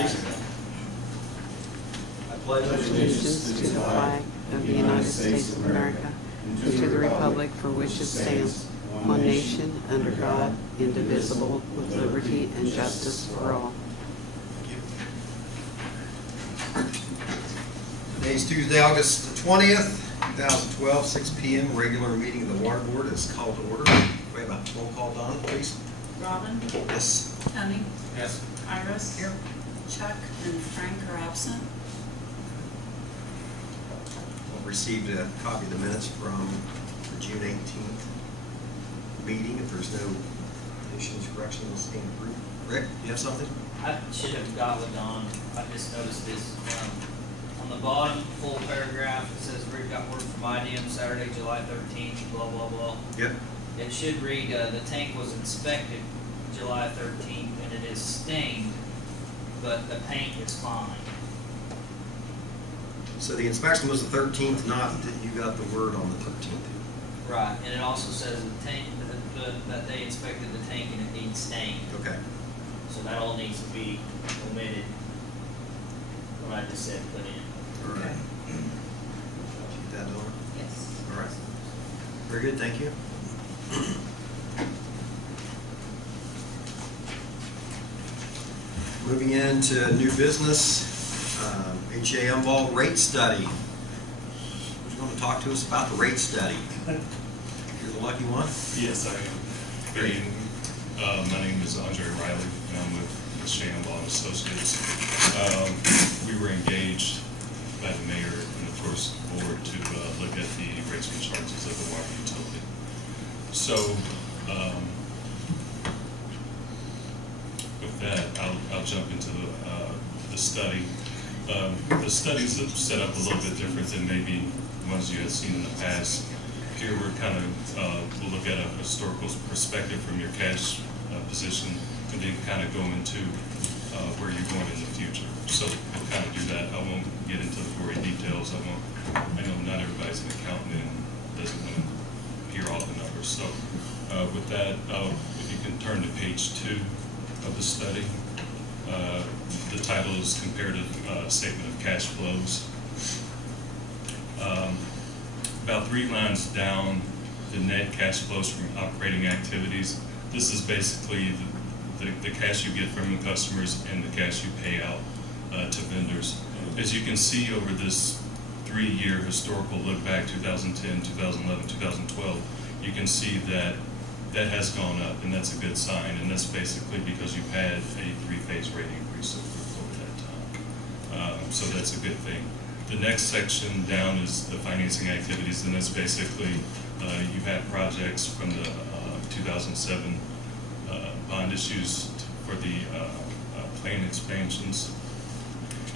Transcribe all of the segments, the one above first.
please. I pledge allegiance to the flag of the United States of America and to the republic for which it stands, one nation, under God, indivisible, with liberty and justice for all. Today's Tuesday, August the 20th, 2012, 6 p.m. Regular meeting of the Water Board is called to order. We have a roll call, Donna, please. Robin? Yes. Tony? Yes. Iris? Here. Chuck and Frank are absent. We'll receive a copy of the minutes from the June 18th meeting. If there's no additions, corrections, we'll stand approved. Rick, you have something? I should have got with Don. I just noticed this. On the bottom, full paragraph, it says Rick got word from IDM Saturday, July 13th, blah, blah, blah. Yep. It should read, the tank was inspected July 13th and it is stained, but the paint is fine. So the inspection was the 13th, not that you got the word on the 13th. Right, and it also says the tank, that they inspected the tank and it needs stained. Okay. So that all needs to be omitted. What I just said, put in. All right. Keep that on. Yes. All right. Very good, thank you. Moving into new business, HA Umbaugh rate study. Who's going to talk to us about the rate study? You're the lucky one? Yes, I am. Great. My name is Andre Riley, and I'm with HA Umbaugh Associates. We were engaged by the mayor and of course the board to look at the rates and charges of the water utility. So with that, I'll jump into the study. The study's set up a little bit different than maybe ones you had seen in the past. Here we're kind of, we'll look at a historical perspective from your cash position and then kind of go into where you're going in the future. So we'll kind of do that. I won't get into the gory details. I know not everybody's an accountant and doesn't want to hear all the numbers. So with that, if you can turn to page 2 of the study. The title is Comparative Statement of Cash Flows. About 3 lines down, the net cash flows from operating activities. This is basically the cash you get from the customers and the cash you pay out to vendors. As you can see over this 3-year historical look back, 2010, 2011, 2012, you can see that that has gone up, and that's a good sign, and that's basically because you've had a 3-phase rate increase over that time. So that's a good thing. The next section down is the financing activities, and that's basically you've had projects from the 2007 bond issues for the plant expansions,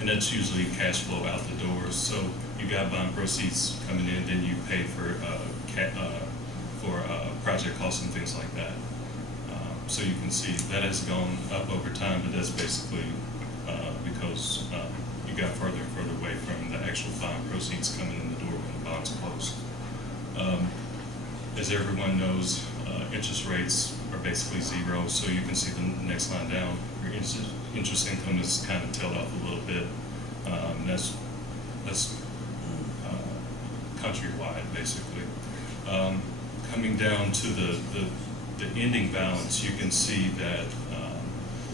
and that's usually cash flow out the door. So you got bond proceeds coming in, then you pay for project costs and things like that. So you can see that has gone up over time, but that's basically because you got further and further away from the actual bond proceeds coming in the door when the bonds close. As everyone knows, interest rates are basically 0, so you can see the next line down. Your interest income is kind of tailed off a little bit. That's countrywide, basically. Coming down to the ending balance, you can see that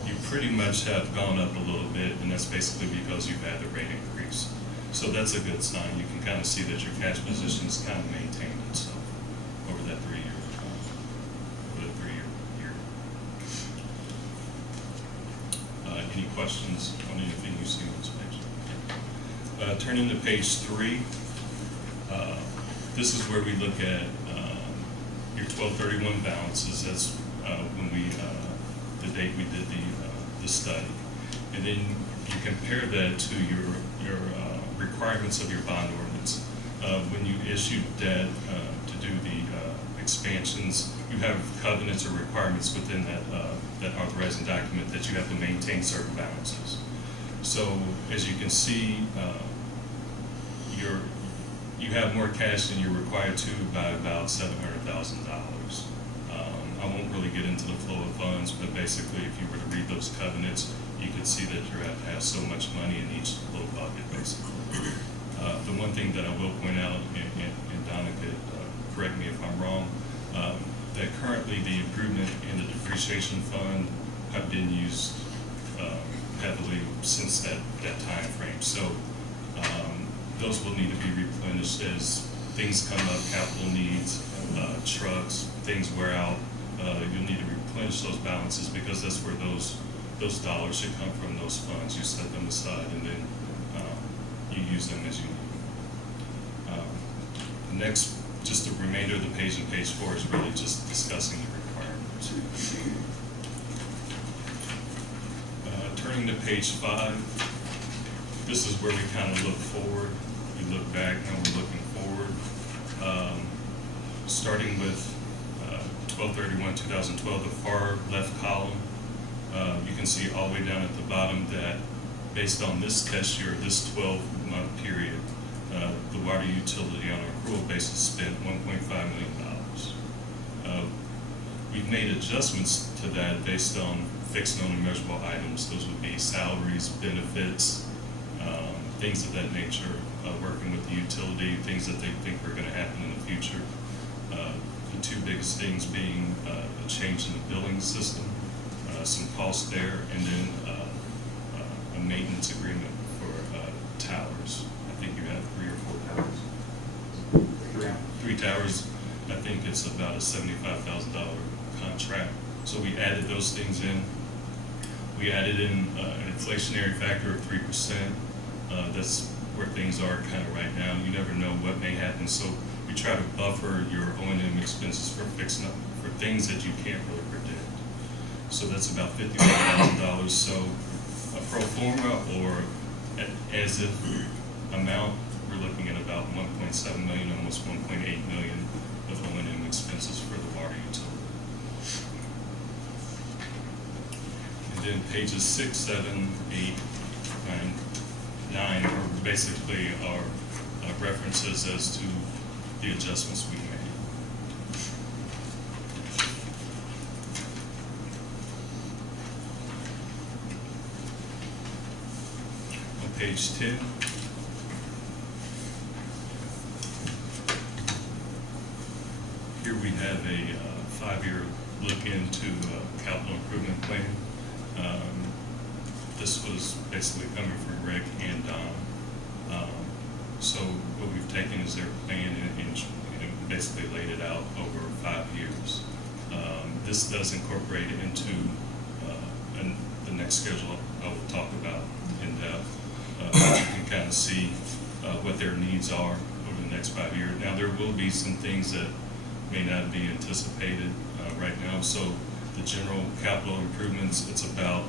you pretty much have gone up a little bit, and that's basically because you've had the rate increase. So that's a good sign. You can kind of see that your cash position's kind of maintained itself over that 3-year year. Any questions on anything you see on this page? Turning to page 3, this is where we look at your 12/31 balances. That's when the date we did the study, and then you compare that to your requirements of your bond ordinance. When you issue debt to do the expansions, you have covenants or requirements within that authorizing document that you have to maintain certain balances. So as you can see, you have more cash than you're required to by about $700,000. I won't really get into the flow of funds, but basically if you were to read those covenants, you could see that you have to have so much money in each little bucket, basically. The one thing that I will point out, and Donna could correct me if I'm wrong, that currently the improvement in the depreciation fund have been used heavily since that time frame. So those will need to be replenished as things come up, capital needs, trucks, things wear out. You'll need to replenish those balances because that's where those dollars should come from, those funds. You set them aside and then you use them as you need. Next, just the remainder of the page in page 4 is really just discussing the requirements. Turning to page 5, this is where we kind of look forward. We look back and we're looking forward. Starting with 12/31/2012, the far left column, you can see all the way down at the bottom that based on this test year, this 12-month period, the water utility on an accrual basis spent $1.5 million. We've made adjustments to that based on fixed, known, and measurable items. Those would be salaries, benefits, things of that nature, working with the utility, things that they think are going to happen in the future. The two biggest things being a change in the billing system, some costs there, and then a maintenance agreement for towers. I think you have 3 or 4 towers. Three towers. I think it's about a $75,000 contract. So we added those things in. We added in an inflationary factor of 3%. That's where things are kind of right now. You never know what may happen. So we try to buffer your O&M expenses for fixing up for things that you can't really predict. So that's about $51,000. So a pro forma or as if amount, we're looking at about $1.7 million, almost $1.8 million of O&M expenses for the water utility. And then pages 6, 7, 8, 9 are basically our references as to the adjustments we made. On page 10, here we have a 5-year look into capital improvement plan. This was basically coming from Rick and Don. So what we've taken is their plan and basically laid it out over 5 years. This does incorporate into the next schedule I will talk about in depth. You can kind of see what their needs are over the next 5 years. Now there will be some things that may not be anticipated right now. So the general capital improvements, it's about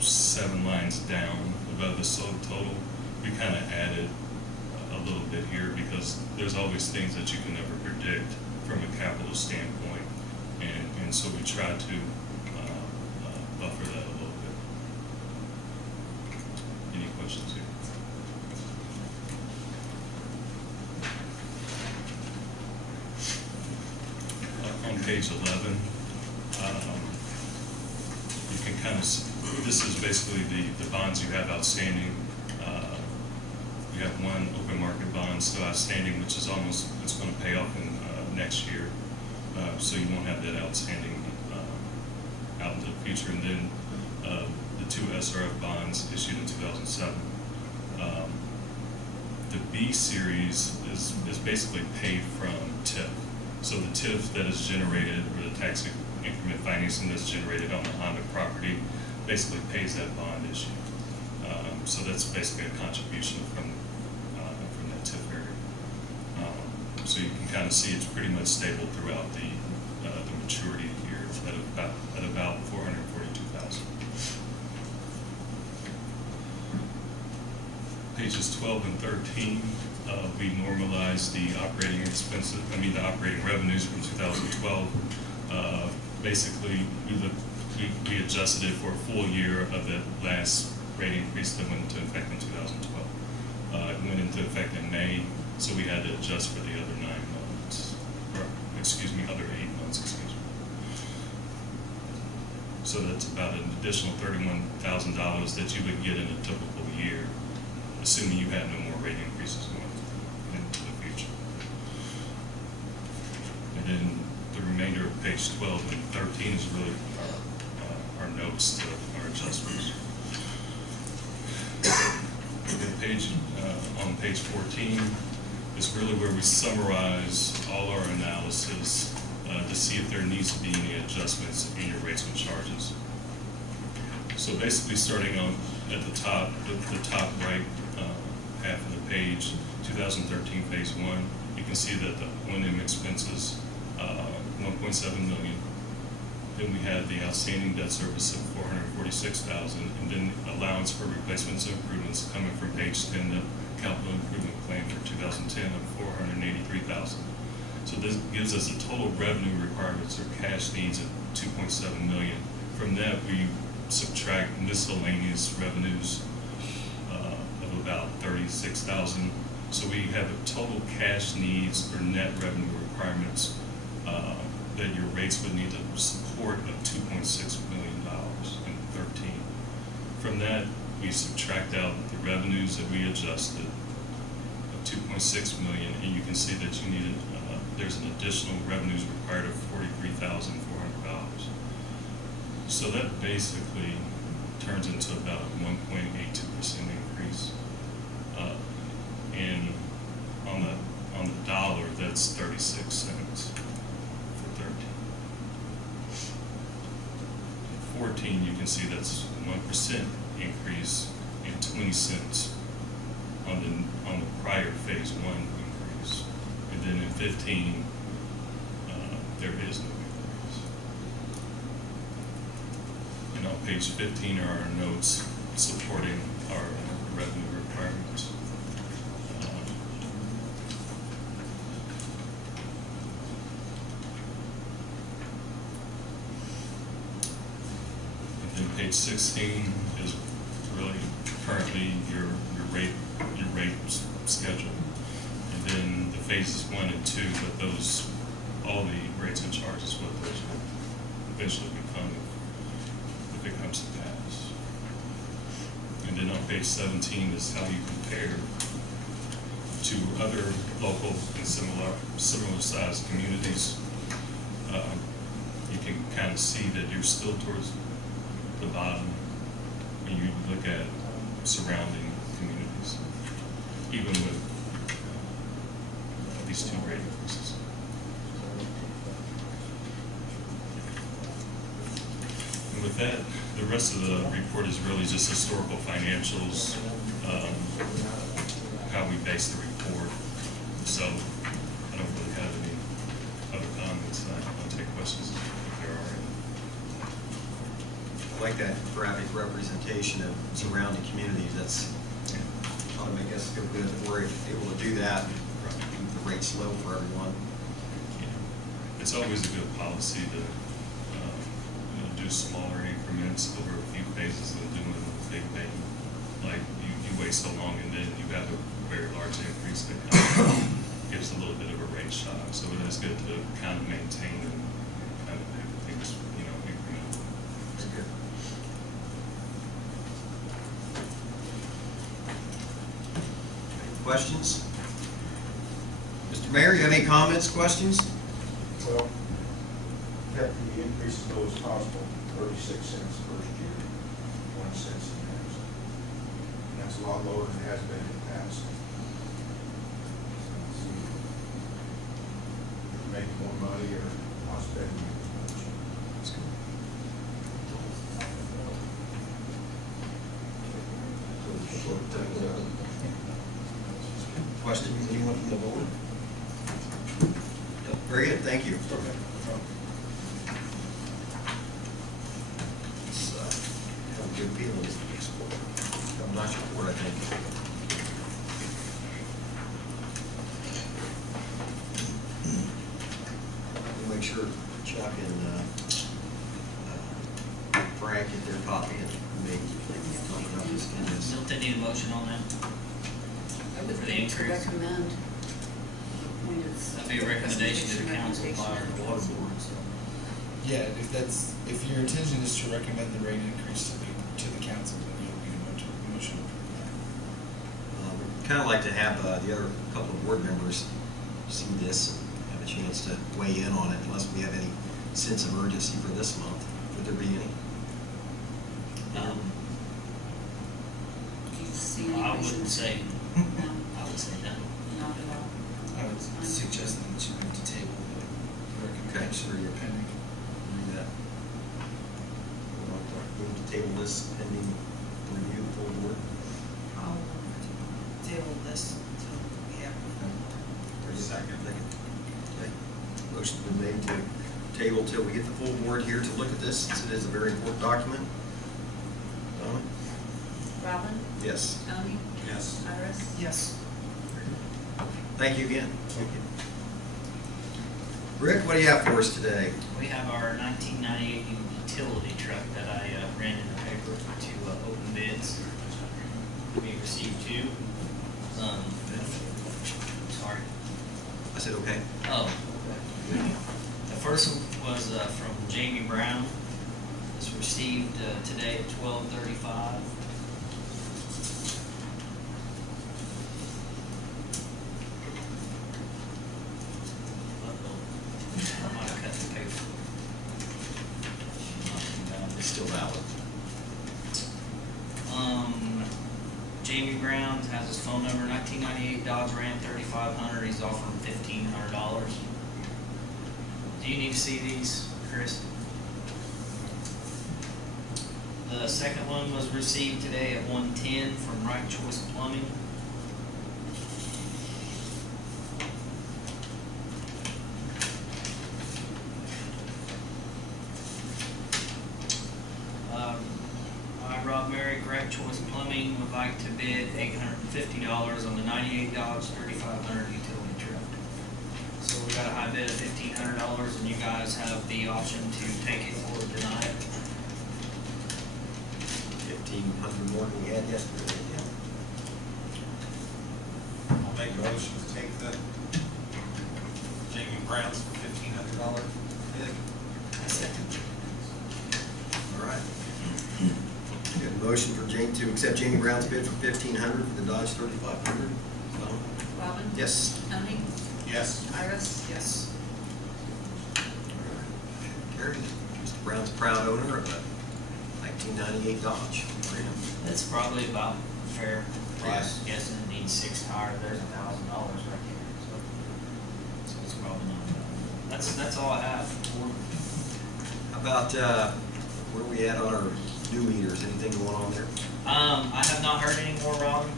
7 lines down above the total. We kind of added a little bit here because there's always things that you can never predict from a capital standpoint, and so we try to buffer that a little bit. Any questions here? On page 11, you can kind of see, this is basically the bonds you have outstanding. You have one open market bond still outstanding, which is almost, it's going to pay off in next year. So you won't have that outstanding out into the future. And then the 2 SRF bonds issued in 2007. The B series is basically paid from TIF. So the TIF that is generated, or the tax increment financing that's generated on the Honda property, basically pays that bond issue. So that's basically a contribution from that TIF area. So you can kind of see it's pretty much stable throughout the maturity here at about $442,000. Pages 12 and 13, we normalized the operating expenses. The operating revenues from 2012. Basically, we adjusted it for a full year of the last rate increase that went into effect in 2012. It went into effect in May, so we had to adjust for the other 9 months, or other 8 months, So So that's about an additional $31,000 that you would get in a typical year, assuming you had no more rate increases going into the future. And then the remainder of page 12 and 13 is really our notes to our adjustments. On page 14 is really where we summarize all our analysis to see if there needs to be any adjustments in your rates and charges. So basically, starting on at the top right half of the page, 2013 phase 1, you can see that the O&M expenses 1.7 million. Then we had the outstanding debt service of $446,000, and then allowance for replacements and improvements coming from page 10, the capital improvement plan for 2010 of $483,000. So this gives us a total revenue requirements or cash needs of $2.7 million. From that, we subtract miscellaneous revenues of about $36,000. So we have a total cash needs or net revenue requirements that your rates would need to support of $2.6 million in 13. From that, we subtract out the revenues that we adjusted of $2.6 million, and you can see that you needed there's an additional revenues required of $43,400. So that basically turns into about a 1.82% increase. And on the dollar, that's 36 cents for 13. 14, you can see that's 1% increase and 20 cents on the prior phase 1 increase. And then in 15, there is no increase. And on page 15 are our notes supporting our revenue requirements. And then page 16 is really currently your rate schedule. And then the phases 1 and 2, but those, all the rates and charges, what those will eventually become if it comes to pass. And then on page 17 is how you compare to other local and similar sized communities. You can kind of see that you're still towards the bottom when you look at surrounding communities, even with these two rate increases. And with that, the rest of the report is really just historical financials, how we base the report. So I don't really have any other comments. I'll take questions if there are any. I like that graphic representation of surrounding communities. That's ought to make us feel good that we're able to do that and keep the rates low for everyone. Yeah. It's always a good policy to do smaller increments over a few phases than doing a big thing. Like you wait so long and then you have a very large increase that kind of gives a little bit of a rate shock. So it is good to kind of maintain and kind of make things, incremental. That's good. Questions? Mr. Mayor, you have any comments, questions? Well, kept the increase as low as possible, 36 cents first year, 1 cent the next. And that's a lot lower than it has been in the past. So, making more money or not spending as much. That's good. Questions, anyone from the board? Very good, thank you. Let's have a good feeling this next quarter. I'm not sure, I think. We'll make sure Chuck and Frank get their copy and maybe talk about this in this. Don't they need a motion on that? I would For the think to increase. recommend. That'd be a recommendation to the council by the water board, so. Yeah, if your intention is to recommend the rate increase to the council, then you'll need a motion to approve that. Kind of like to have the other couple of board members see this and have a chance to weigh in on it, unless we have any sense of urgency for this month. Would there be any? Do you see any I reason? wouldn't say, No, I would say no. not at all. I would suggest that you move to table the recommendation Okay. or your pending. Do that. Move to table this pending review of the full board. I'll table this until we have. Second. Okay. Motion's been made to table till we get the full board here to look at this, since it is a very important document. Donna? Robin? Yes. Tony? Yes. Iris? Yes. Thank you again. Thank you. Rick, what do you have for us today? We have our 1998 utility truck that I ran in the paper to open bids. We received two. Sorry. I said, okay. Oh. The first one was from Jamie Brown. It was received today at 12:35. I might have cut the paper. It's still valid. Jamie Brown has his phone number, 1998 Dodge Ram 3500. He's offering $1,500. Do you need to see these, Chris? The second one was received today at 1:10 from Right Choice Plumbing. Rob Merrick, Right Choice Plumbing would like to bid $850 on the 98 Dodge 3500 utility truck. So we got a high bid of $1,500, and you guys have the option to take it or deny it. 1,500 more than we had yesterday. I'll make a motion to take the Jamie Brown's $1,500 bid. Second. All right. Got a motion for Jane to accept Jamie Brown's bid for $1,500 for the Dodge 3500. Robin? Yes. Tony? Yes. Iris? Yes. Carried. Mr. Brown's a proud owner of a 1998 Dodge Ram. That's probably about fair price. Guessing it needs 6 tires. There's $1,000 right here. So it's probably not bad. That's all I have. How about where we at on our new meters? Anything going on there? I have not heard any more, Robin.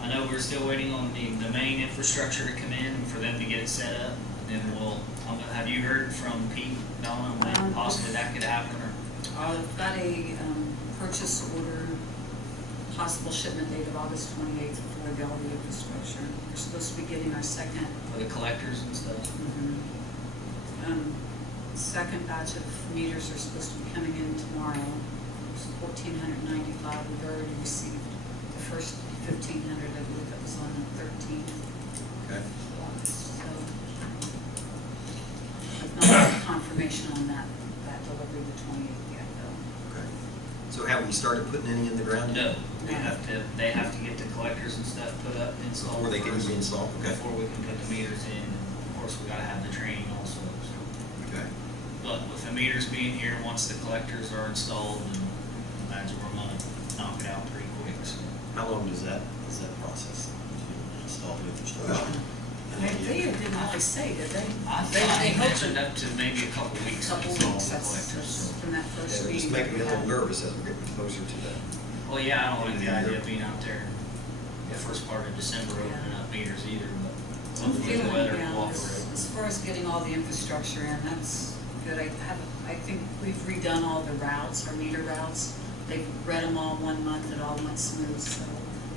I know we're still waiting on the main infrastructure to come in and for them to get it set up. And then have you heard from Pete, Donna, when possibly that could happen? Or? I've got a purchase order, possible shipment date of August 28th for the all the infrastructure. We're supposed to be getting our second. For the collectors and stuff? Second batch of meters are supposed to be coming in tomorrow. It's 1,495. We've already received the first 1,500. I believe that was on the 13th. Okay. So I've not had confirmation on that delivery the 28th yet, though. Okay. So have we started putting any in the ground No. yet? They have to get the collectors and stuff put up, installed. Before they can first, even install? Okay. Before we can put the meters in. And of course, we gotta have the training also, so. Okay. But with the meters being here, once the collectors are installed, and I imagine we're gonna knock it out pretty quick, so. How long is that process to install the infrastructure? They didn't really say, did they? I They thought he hoped mentioned up to maybe a couple weeks to Couple install weeks, the that's collectors, so. from that first Yeah, meeting. just making me a little nervous as we're getting closer to that. Well, yeah, I don't like the Yeah. idea of being out there the first part of December opening up meters either, but I'm hopefully the feeling, weather yeah, cooperates. as far as getting all the infrastructure in, that's good. I think we've redone all the routes, our meter routes. They've read them all 1 month, it all went smooth, so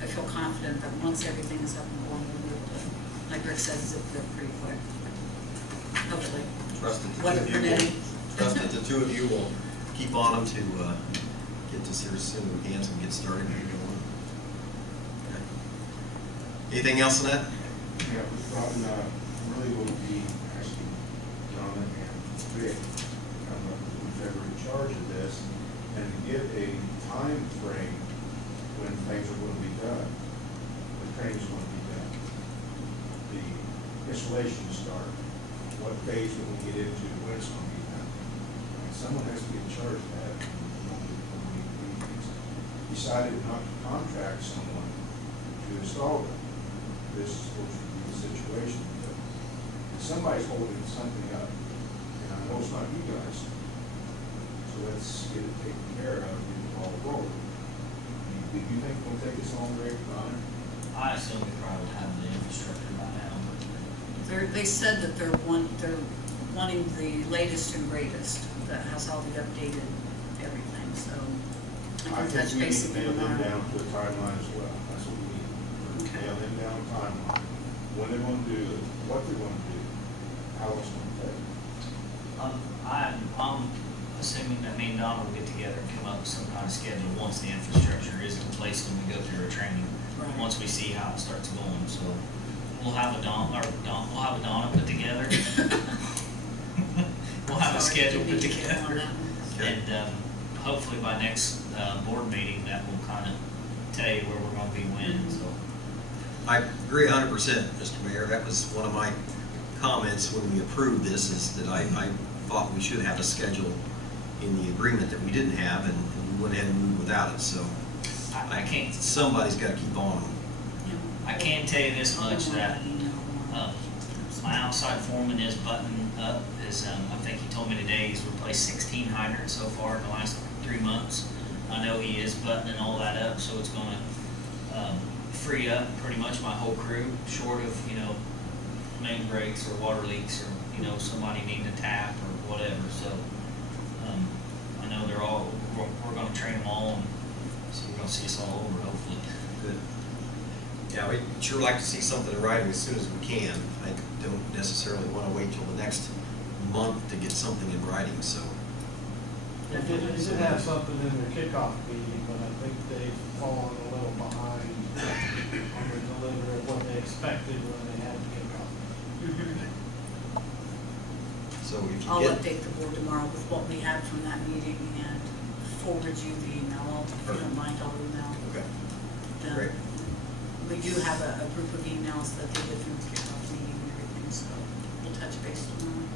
I feel confident that once everything is up and going, we'll be able to, like Rick said, zip it pretty quick. Hopefully. Trust that the Weather two of you will, permitting. trust that the two of you will keep on them to get this here as soon as we can, so we get started and get going. Okay. Anything else on that? Yeah, Robin, really will be asking Donna and Rick to come up ever in charge of this, and to get a time frame when things are going to be done, when training's going to be done, the installation start, what phase will we get into, when it's going to be done. And someone has to be in charge of that. When we decided not to contract someone to install it, this is supposed to be the situation. But somebody's holding something up, and I know it's not you guys. So let's get it taken care of, get the ball rolling. Do you think we'll take this long, Rick, Ron? I assume we probably have the infrastructure by now, but They said that they're wanting the latest and greatest that has all the updated everything, so I can touch base with think we need to nail them them down tomorrow. to a timeline as well. That's what we need. Okay. Nail them down a timeline, when they're going to do it, what they're going to do, how it's going to take. I'm assuming that me and Donna will get together and come up with some kind of schedule once the infrastructure is in place and we go through our training. Right. Once we see how it starts going, so we'll have a Donna put together. We'll have a schedule put together, and hopefully by next board meeting, that will kind of tell you where we're going to be when. So I agree 100%, Mr. Mayor. That was one of my comments when we approved this, is that I thought we should have a schedule in the agreement that we didn't have, and we went ahead and moved without it, so I can't. somebody's got to keep on them. I can tell you this much, that my outside foreman is buttoning up. I think he told me today he's replaced 16 hydrants so far in the last 3 months. I know he is buttoning all that up, so it's going to free up pretty much my whole crew, short of, main breaks or water leaks or, somebody needing a tap or whatever. So I know we're going to train them all, and so we're going to see us all over, hopefully. Good. Yeah, we'd sure like to see something in writing as soon as we can. I don't necessarily want to wait till the next month to get something in writing, so. They did have something in their kickoff meeting, but I think they've fallen a little behind on the delivery of what they expected when they had the kickoff. So if you I'll get, update the board tomorrow with what we had from that meeting and forward you the email. If you don't mind, I'll email okay, them. great. We do have a group of emails that they did from the kickoff meeting and everything, so we'll touch base tomorrow.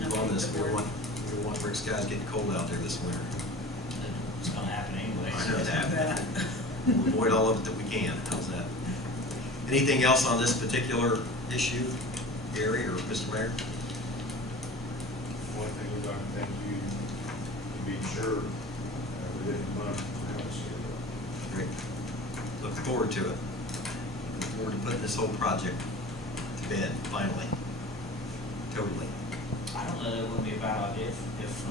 Keep on this. We don't want Rick's guys getting cold out there this winter. It's going to happen anyway. I know that. We'll avoid all of it that we can. How's that? Anything else on this particular issue, Gary or Mr. Mayor? One thing we'd like to thank you to be sure within the month we have a schedule. Great. Look forward to it. Look forward to putting this whole project to bed, finally. Totally. I don't know that it would be a bad idea if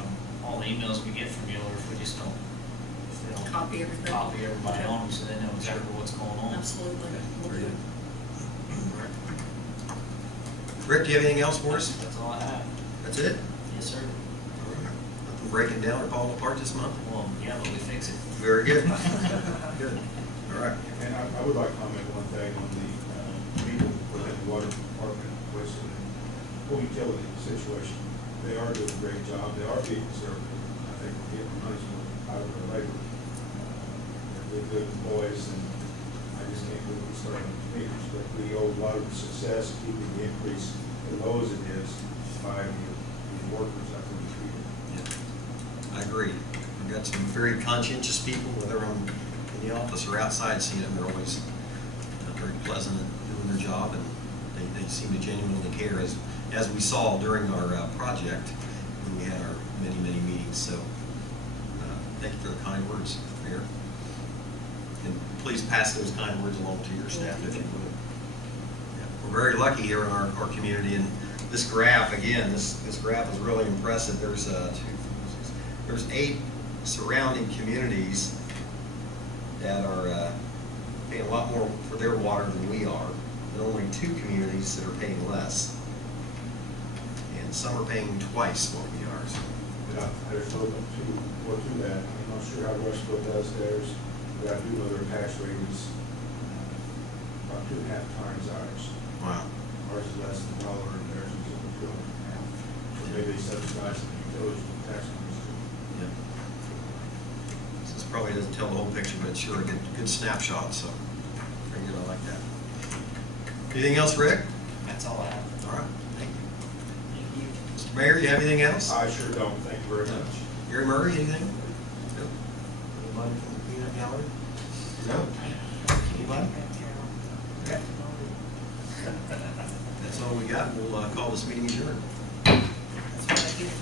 all the emails we get from you, or if we just don't, if they don't Copy everything. copy everybody Okay. on them so they know exactly what's going on. Absolutely. We'll Very do good. it. All right. Rick, do you have anything else for us? That's all I have. That's it? Yes, sir. All right. Nothing breaking down or falling apart this month? Well, yeah, but we fix it. Very good. Good. All right. And I would like to comment one thing on the people within the water department, waste and utility situation. They are doing a great job. They are being conservative. I think we're getting money's worth out of their labor. They're good employees, and I just can't believe we started on meters, but we owe a lot of the success of keeping the increase as low as it is by the workers out there in the field. Yeah. I agree. We've got some very conscientious people, whether I'm in the office or outside seeing them. They're always very pleasant at doing their job, and they seem to genuinely care, as we saw during our project when we had our many meetings. So thank you for the kind words, Mayor. And please pass those kind words along to your staff if you would. Yeah. We're very lucky here in our community, and this graph, again, this graph is really impressive. There's 8 surrounding communities that are paying a lot more for their water than we are, and only 2 communities that are paying less. And some are paying twice what we are. So. But I just hope to that. I'm not sure how Rushville does theirs, but I do know their tax rate is about 2.5 times ours. Wow. Ours is less than $1, and theirs is over 2.5. So maybe they subsidize the utilities with tax companies. Yeah. This probably doesn't tell the whole picture, but it's sure a good snapshot, so very good, I like that. Anything else, Rick? That's all I have. All right, thank you. Mr. Mayor, you have anything else? I sure don't, thank you very much. Gary Murray, anything? Nope. Anybody from the peanut gallery? No? Anybody? That's all we got. We'll call this meeting adjourned. That's what I do for